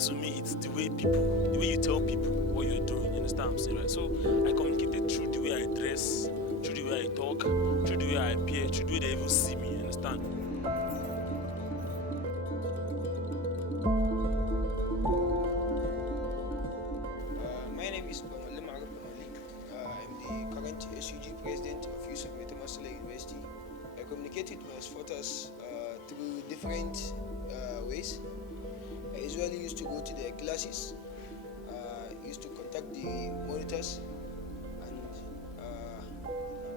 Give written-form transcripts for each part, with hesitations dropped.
to me, it's the way you tell people what you're doing. You understand what I'm saying, right? So I communicated through the way I dress, through the way I talk, through the way I appear, through the way they even see me. You understand? My name is Malik. I'm the current SUG president of Yusuf Sule University. I communicate with my supporters through different ways. I usually used to go to their classes, used to contact the monitors and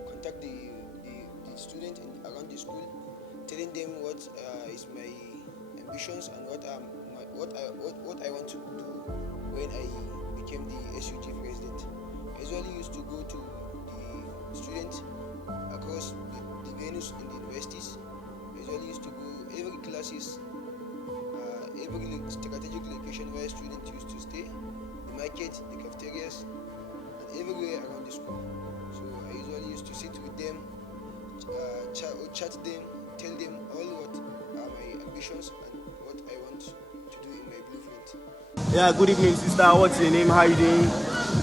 contact the student around the school, telling them what is my ambitions and what I want to do when I became the SUG president. I usually used to go to the students across the venues in the universities. I usually used to go every classes, every strategic location where students used to stay, the market, the cafeterias, and everywhere around the school. So I usually used to sit with them, chat them, tell them all what are my ambitions and what I want to do in my blueprint. Yeah, good evening, sister. What's your name? How are you doing?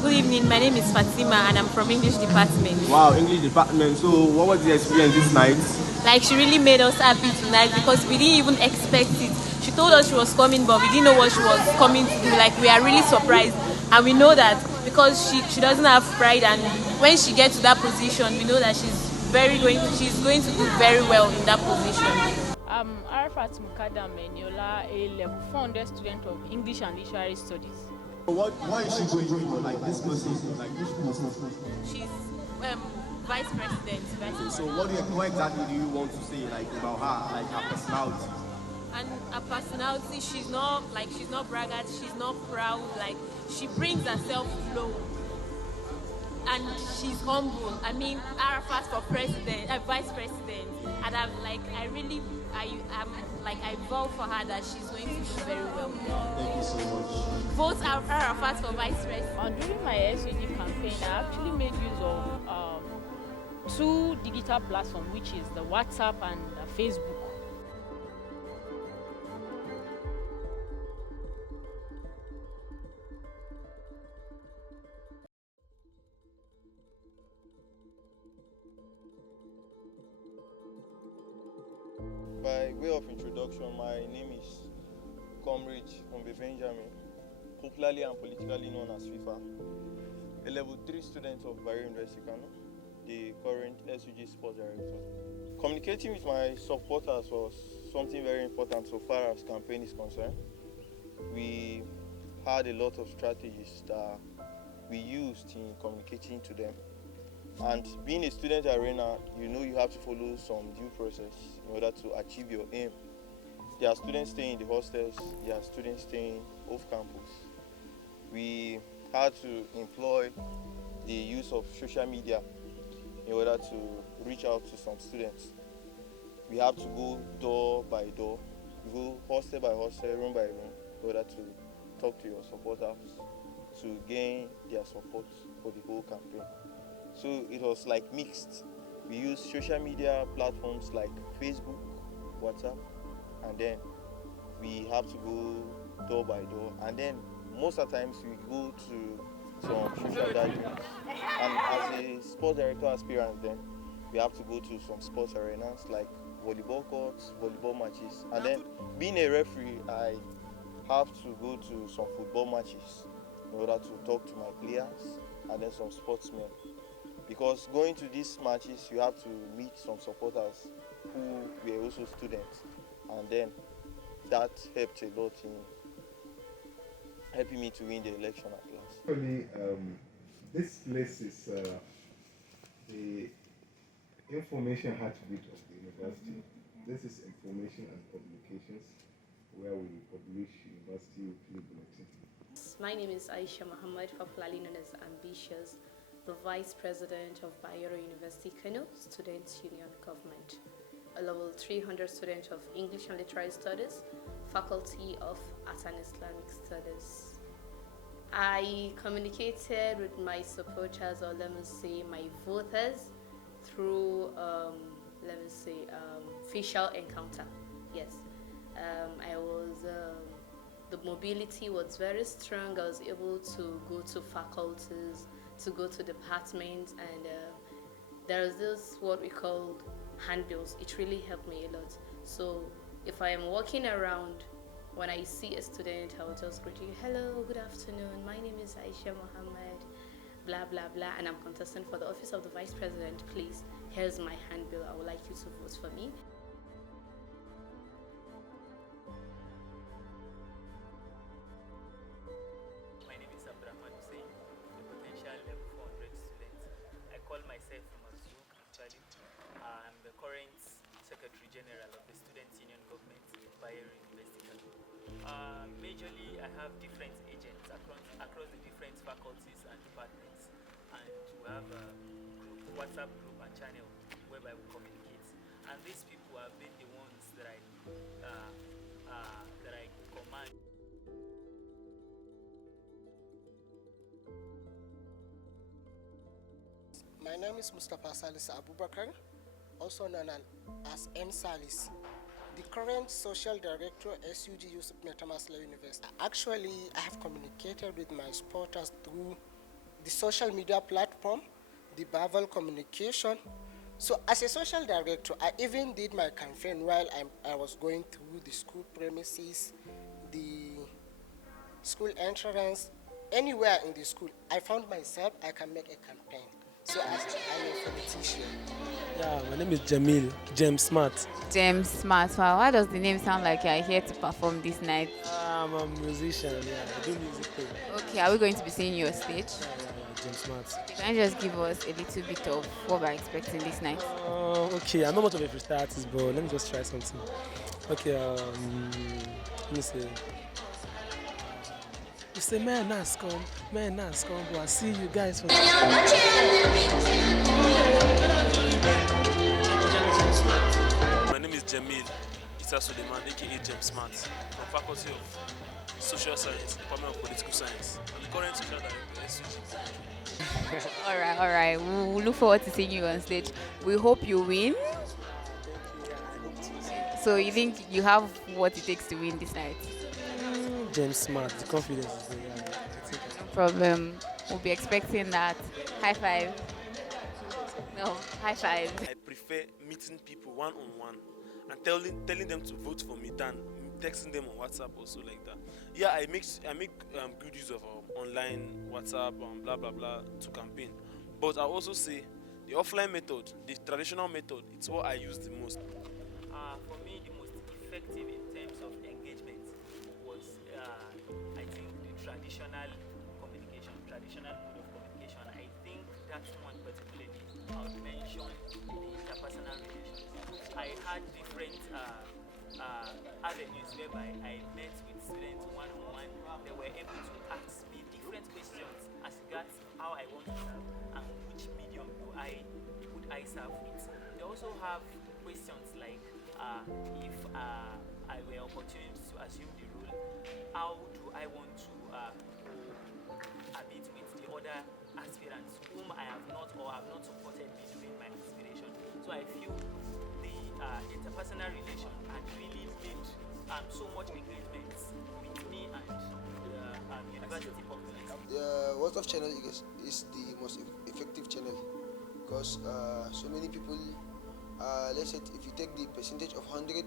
Good evening, my name is Fatima and I'm from English department. Wow, English department. So what was the experience this night? Like, she really made us happy tonight because we didn't even expect it. She told us she was coming, but we didn't know what she was coming to do. Like, we are really surprised, and we know that because she doesn't have pride, and when she gets to that position, we know that she's going to do very well in that position. I'm Arafat Mukadam Eniola, a level 400 student of English and Literary Studies. Why is she going for like this person? Like this person? She's vice president. So what exactly do you want to say like about her, like her personality? And her personality, she's not braggart, she's not proud, like she brings herself low. And she's humble. I mean, Arafat for vice president, and I vow for her that she's going to do very well. Thank you so much. Vote Arafat for vice president. During my SUG campaign, I actually made use of two digital platforms, which is the WhatsApp and the Facebook. By way of introduction, my name is Comrade Ombe Benjamin, popularly and politically known as FIFA, a level 3 student of Bayero University, Kano, the current SUG sports director. Communicating with my supporters was something very important so far as campaign is concerned. We had a lot of strategies that we used in communicating to them. And being a student arena, you know you have to follow some due process in order to achieve your aim. There are students staying in the hostels, there are students staying off campus. We had to employ the use of social media in order to reach out to some students. We have to go door by door, go hostel by hostel, room by room, in order to talk to your supporters, to gain their support for the whole campaign. So it was like mixed. We used social media platforms like Facebook, WhatsApp, and then we have to go door by door. And then most of the times we go to some social gatherings. And as a sports director aspirant, then we have to go to some sports arenas like volleyball courts, volleyball matches. And then being a referee, I have to go to some football matches in order to talk to my players and then some sportsmen. Because going to these matches, you have to meet some supporters who were also students, and then that helped a lot in helping me to win the election at last. Actually, this place is the information heartbeat of the university. This is information and publications where we publish university weekly bulletin. My name is Aisha Muhammad, popularly known as Ambitious, the Vice President of Bayero University, Kano, Students' Union Government, a level 300 student of English and Literary Studies, Faculty of Art and Islamic Studies. I communicated with my supporters, or let me say my voters, through, facial encounter. Yes, I was the mobility was very strong. I was able to go to faculties, to go to departments, and there's this what we call handbills. It really helped me a lot. So if I am walking around, when I see a student, I will just greet you, hello, good afternoon, my name is Aisha Mohammed, blah, blah, blah, and I'm contesting for the office of the Vice President. Please, here's my handbill. I would like you to vote for me. My name is Abdurrahman Hussein, the potential level 400 student. I call myself a SUG actually. I'm the current Secretary General of the Student Union Government of Bayero University. Majorly, I have different agents across the different faculties and departments, and we have a group, WhatsApp group and channel whereby we communicate. And these people have been the ones that I command. My name is Mustafa Salis Abubakar, also known as M. Salis, the current Social Director SUG Yusuf Maitama University. Actually, I have communicated with my supporters through the social media platform, the verbal communication. So as a social director, I even did my campaign while I was going through the school premises, the school entrance, anywhere in the school. I found myself I can make a campaign. So I'm a politician. Yeah, my name is Jamil, James Smart. James Smart. Wow, why does the name sound like you're here to perform this night? I'm a musician, yeah, I do music too. Okay, are we going to be seeing you on stage? Yeah, James Smart. Can you just give us a little bit of what we're expecting this night? Okay, I'm not much of a freestyle artist, but let me just try something. Okay, let me see. You say, man, that's come, but I see you guys. My name is Jamil Suleiman, aka James Smart, from Faculty of Social Science, Department of Political Science. I'm the current social director at SUG. All right. We'll look forward to seeing you on stage. We hope you win. So you think you have what it takes to win this night? James Smart, the confidence is there. No problem. We'll be expecting that. High five. No, high five. I prefer meeting people one-on-one and telling them to vote for me than texting them on WhatsApp or so like that. Yeah, I make good use of online WhatsApp blah blah blah to campaign. But I also say the offline method, the traditional method, it's what I use the most. For me, the most effective in terms of engagement was, I think, the traditional communication, traditional mode of communication. I think that one particularly, I would mention the interpersonal relations. I had different avenues whereby I met with students one-on-one. They were able to ask me different questions as regards how I want to serve and which medium would I serve with. They also have questions like, if I were opportunity to assume the role, how do I want to habit with the other aspirants whom I have not or have not supported me during my aspiration. So I feel the interpersonal relation had really made so much engagement with me and the university population. The WhatsApp channel is the most effective channel because so many people, let's say if you take the percentage of 100,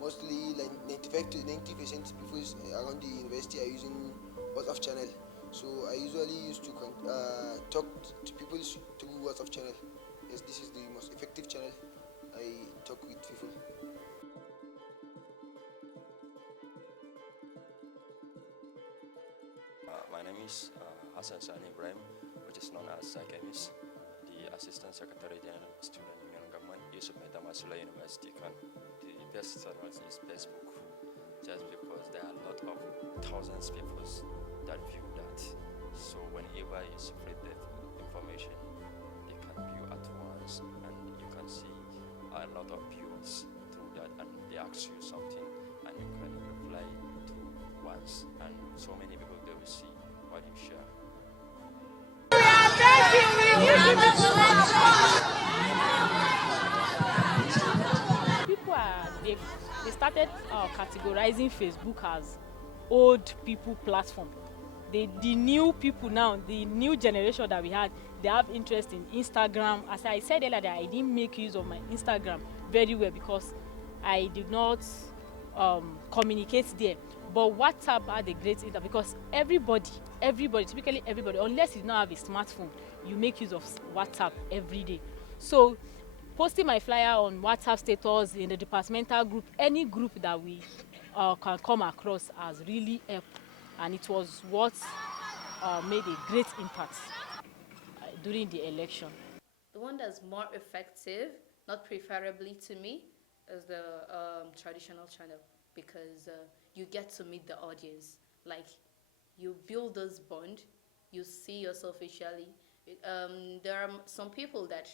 mostly like 95 to 90% people around the university are using WhatsApp channel. So I usually used to talk to people through WhatsApp channel. Yes, this is the most effective channel I talk with people. My name is Hassan Sani Ibrahim, which is known as Chemist, the Assistant Secretary General of Student Union Government, Yusuf Maitama Sule University, Kano. The best channel is Facebook, just because there are a lot of thousands of people that view that. So whenever you spread that information, they can view at once, and you can see a lot of viewers through that, and they ask you something, and you can reply to once, and so many people they will see what you share. People they started categorizing Facebook as old people platform. The new people now, the new generation that we had, they have interest in Instagram. As I said earlier, that I didn't make use of my Instagram very well because I did not communicate there. But WhatsApp had a great impact because everybody, typically everybody, unless you don't have a smartphone, you make use of WhatsApp every day. So posting my flyer on WhatsApp status in the departmental group, any group that we can come across, has really helped, and it was what made a great impact during the election. The one that's more effective, not preferably to me, is the traditional channel because you get to meet the audience. Like, you build this bond, you see yourself visually. There are some people that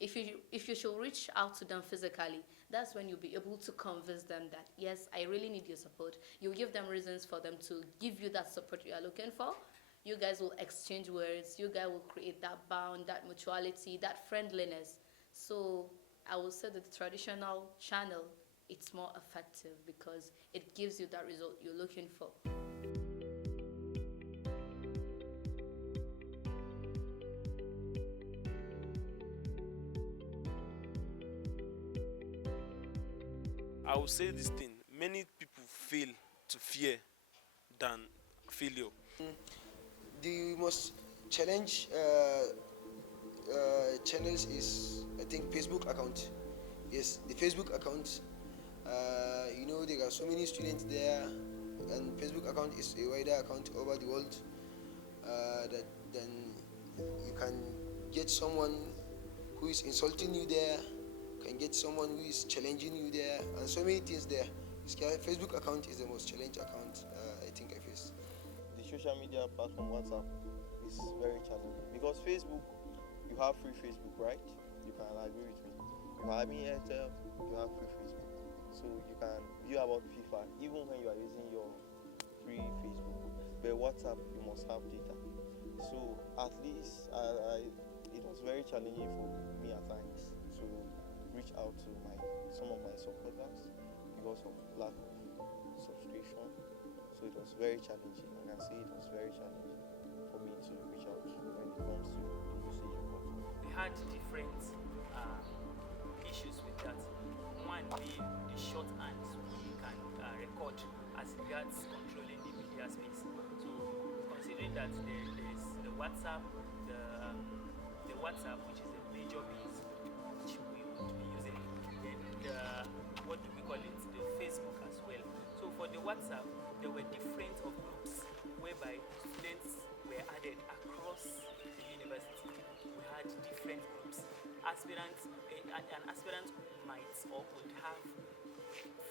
if you should reach out to them physically, that's when you'll be able to convince them that yes, I really need your support. You give them reasons for them to give you that support you are looking for. You guys will exchange words, you guys will create that bond, that mutuality, that friendliness. So I will say that the traditional channel, it's more effective because it gives you that result you're looking for. I will say this thing: many people fail to fear than failure. The most channels is, I think, Facebook account. Yes, the Facebook account. There are so many students there, and Facebook account is a wider account over the world. That then you can get someone who is insulting you there, can get someone who is challenging you there, and so many things there. Facebook account is the most challenged account I think I face. The social media platform WhatsApp is very challenging because Facebook, you have free Facebook, right? You can agree with me. You have me Airtel, you have free Facebook, so you can view about FIFA even when you are using your free Facebook. But WhatsApp, you must have data. So at least it was very challenging for me at times to reach out to some of my supporters because of lack of subscription. So it was very challenging. I can say it was very challenging for me to reach out when it comes to the usage of WhatsApp. We had different issues with that. One being the shorthands we can record as regards controlling the media space. So considering that there is the WhatsApp, the WhatsApp, which is a major base which we would be using, then what do we call it, the Facebook as well. So for the WhatsApp, there were different of groups whereby students were added across the university. We had different groups. An aspirant might or could have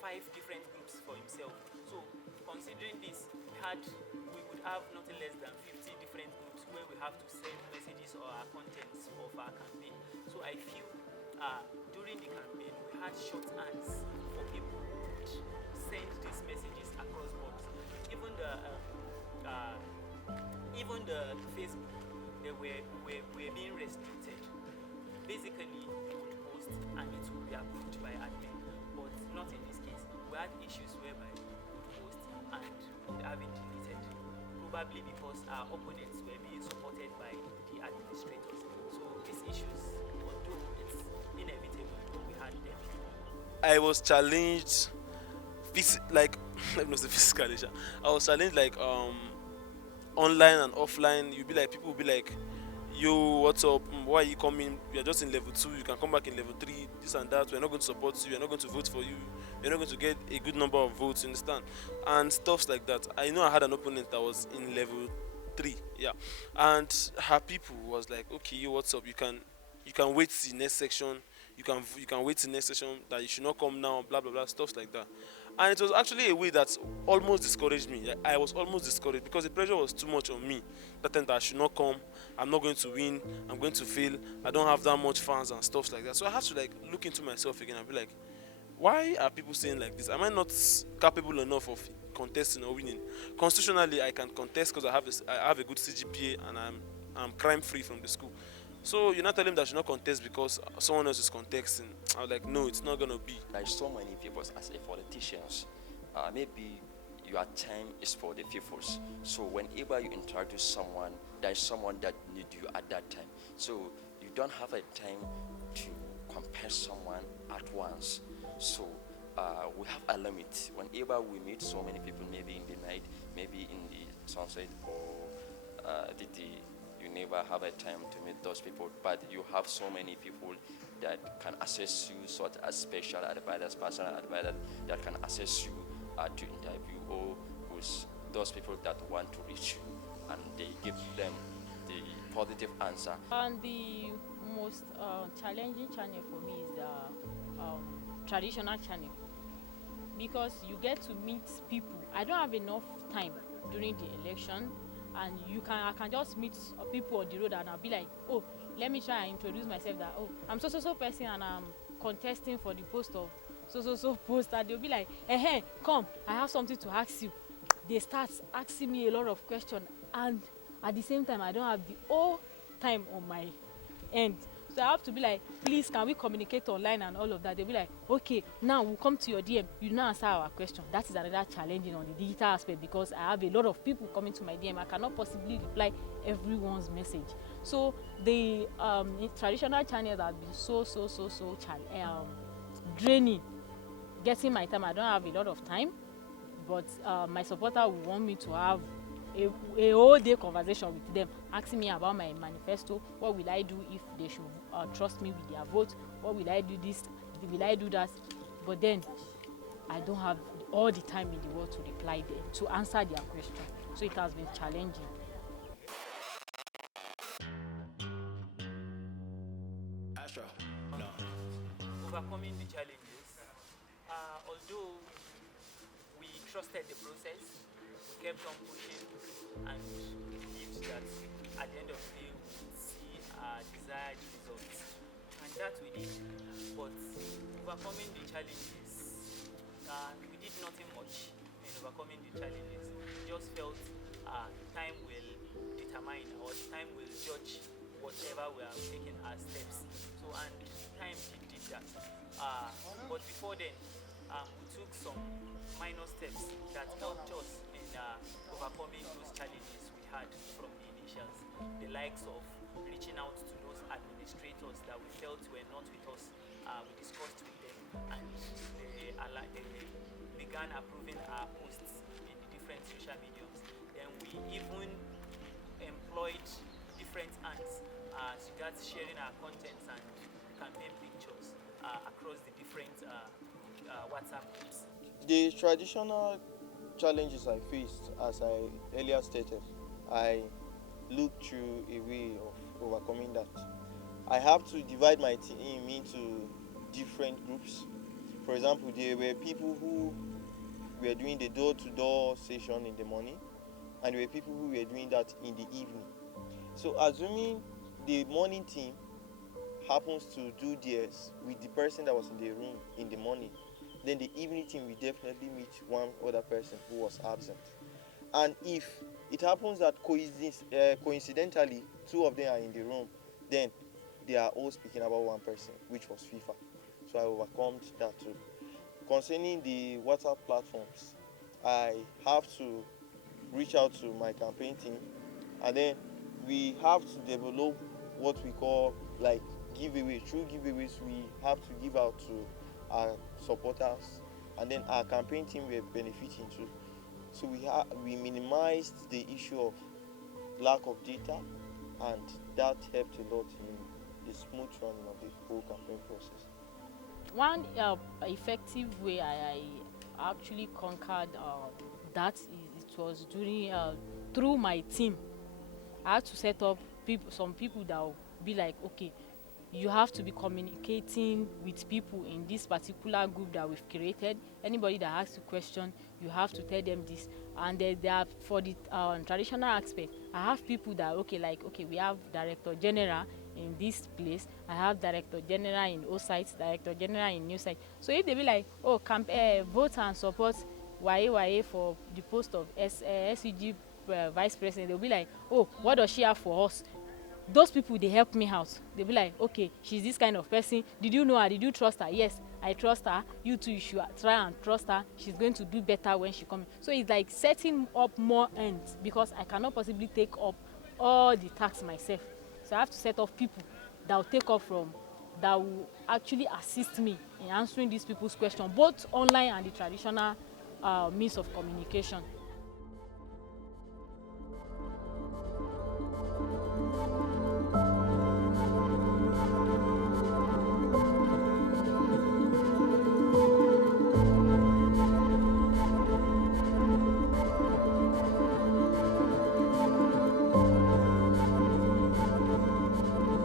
5 different groups for himself. So considering this, we would have nothing less than 50 different groups where we have to send messages or our contents of our campaign. So I feel during the campaign we had shorthands for people who would send these messages across boards. Even the Facebook, they were being restricted. Basically, you would post and it would be approved by admin, but not in this case. We had issues whereby we would post and would have it deleted, probably because our opponents were being supported by the administrators. So these issues, although it's inevitable, but we had them. I was challenged, let me not say physically. I was challenged online and offline. People will be like, yo, what's up? Why are you coming? You're just in level 2. You can come back in level 3. This and that. We're not going to support you. We're not going to vote for you. You're not going to get a good number of votes. You understand? And stuff like that. I know I had an opponent that was in level 3. Yeah, and her people was like, okay, yo, what's up? You can wait the next section. You can wait the next session. That you should not come now. Blah blah blah. Stuff like that. And it was actually a way that almost discouraged me. I was almost discouraged because the pressure was too much on me. That time that I should not come, I'm not going to win, I'm going to fail, I don't have that much fans and stuff like that. So I had to look into myself again and be like, why are people saying like this? Am I not capable enough of contesting or winning? Constitutionally, I can contest because I have a good CGPA and I'm crime free from the school. So you're not telling me that I should not contest because someone else is contesting. I was like, no, it's not gonna be. Like so many people as a politicians, maybe your time is for the peoples. So whenever you interact with someone, there is someone that need you at that time. So you don't have a time to compare someone at once. So we have a limit. Whenever we meet so many people, maybe in the night, maybe in the sunset or you never have a time to meet those people, but you have so many people that can assess you, such as special advisors, personal advisors that can assess you to interview, or with those people that want to reach you, and they give them the positive answer. And the most challenging channel for me is the traditional channel, because you get to meet people. I don't have enough time during the election, and I can just meet people on the road, and I'll be like, oh, let me try and introduce myself, that oh, I'm so person, and I'm contesting for the post of so post, and they'll be like, hey, come, I have something to ask you. They start asking me a lot of questions, and at the same time I don't have the whole time on my end. So I have to be like, please, can we communicate online and all of that? They'll be like, okay, now we'll come to your DM. You now answer our question. That is another challenging on the digital aspect, because I have a lot of people coming to my DM. I cannot possibly reply everyone's message. So the traditional channels have been so draining. Getting my time, I don't have a lot of time, but my supporter will want me to have a whole day conversation with them, asking me about my manifesto. What will I do if they should trust me with their vote? What will I do this? Will I do that? But then I don't have all the time in the world to reply them, to answer their question. So it has been challenging. Overcoming the challenges, although we trusted the process, we kept on pushing and believed that at the end of the day we would see desired results, and that we did. But overcoming the challenges, we did nothing much in overcoming the challenges. We just felt time will determine, or time will judge whatever we are taking as steps. So, and time did that. But before then, we took some minor steps that helped us in overcoming those challenges we had from the initials. The likes of reaching out to those administrators that we felt were not with us. We discussed with them, and they began approving our posts in the different social mediums. Then we even employed different hands as regards sharing our contents and campaign pictures across the different WhatsApp groups. The traditional challenges I faced, as I earlier stated, I looked through a way of overcoming that. I have to divide my team into different groups. For example, there were people who were doing the door-to-door session in the morning, and there were people who were doing that in the evening. So assuming the morning team happens to do theirs with the person that was in the room in the morning, then the evening team will definitely meet one other person who was absent. And if it happens that coincidentally two of them are in the room, then they are all speaking about one person, which was FIFA. So I overcome that too. Concerning the WhatsApp platforms, I have to reach out to my campaign team, and then we have to develop what we call like giveaways. Through giveaways, we have to give out to our supporters, and then our campaign team were benefiting too. So we minimized the issue of lack of data, and that helped a lot in the smooth running of the whole campaign process. One effective way I actually conquered that is, it was during through my team. I had to set up some people that will be like, okay, you have to be communicating with people in this particular group that we've created. Anybody that asks you a question, you have to tell them this. And they are, for the traditional aspect, I have people that, okay, we have Director General in this place, I have Director General in O sites, Director General in New site. So if they be like, oh, vote and support YA for the post of SUG Vice President, they'll be like, oh, what does she have for us? those people dey help me out. They be like, okay, she's this kind of person, did you know her, did you trust her? Yes, I trust her. You too, you should try and trust her. She's going to do better when she comes. So it's like setting up more ends, because I cannot possibly take up all the tasks myself. So I have to set up people that will take up from, that will actually assist me in answering these people's questions, both online and the traditional means of communication.